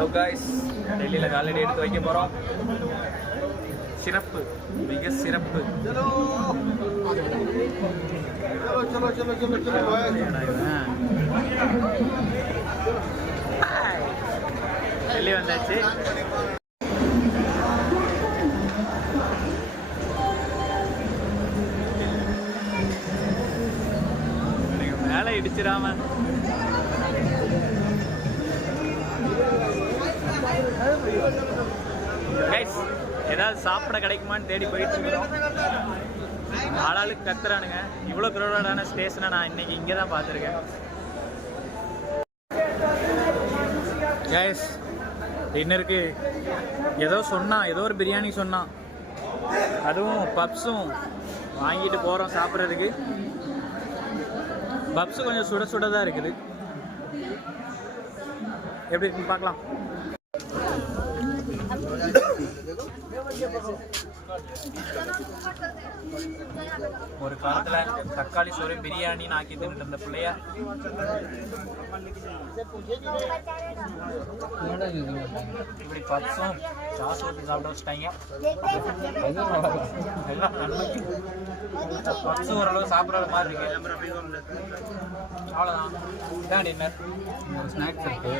Hello guys, டெல்லியில் காலடி எடுத்து வைக்க போகிறோம். சிறப்பு, மிக சிறப்பு. டெல்லி வந்தாச்சு. மேலே இடிச்சிடாம கைஸ், ஏதாவது சாப்பிட கிடைக்குமான்னு தேடி போயிட்டு இருக்கிறோம். ஆளாளுக்கு கத்துறானுங்க. இவ்வளோ க்ரௌடான ஸ்டேஷனை நான் இன்னைக்கு இங்கே தான் பார்த்துருக்கேன். கைஸ், டின்னருக்கு ஏதோ ஒரு பிரியாணி சொன்னான். அதுவும் பப்ஸும் வாங்கிட்டு போகிறோம் சாப்பிட்றதுக்கு. பப்ஸு கொஞ்சம் சுட சுட தான் இருக்குது. எப்படி இருக்குன்னு பார்க்கலாம். ஒரு காலத்தில் தக்காளி சோறு பிரியாணின்னு ஆக்கி தின்னுட்டு இருந்த பிள்ளையா இப்படி பப்ஸும் சாஸ் ஊற்றி சாப்பிட வச்சுட்டாங்க. பப்ஸும் ஓரளவு சாப்பிட்ற மாதிரி இருக்கு. அவ்வளோதான், இதான் டின்னர். ஒரு ஸ்நாக்ஸ் இருக்கு.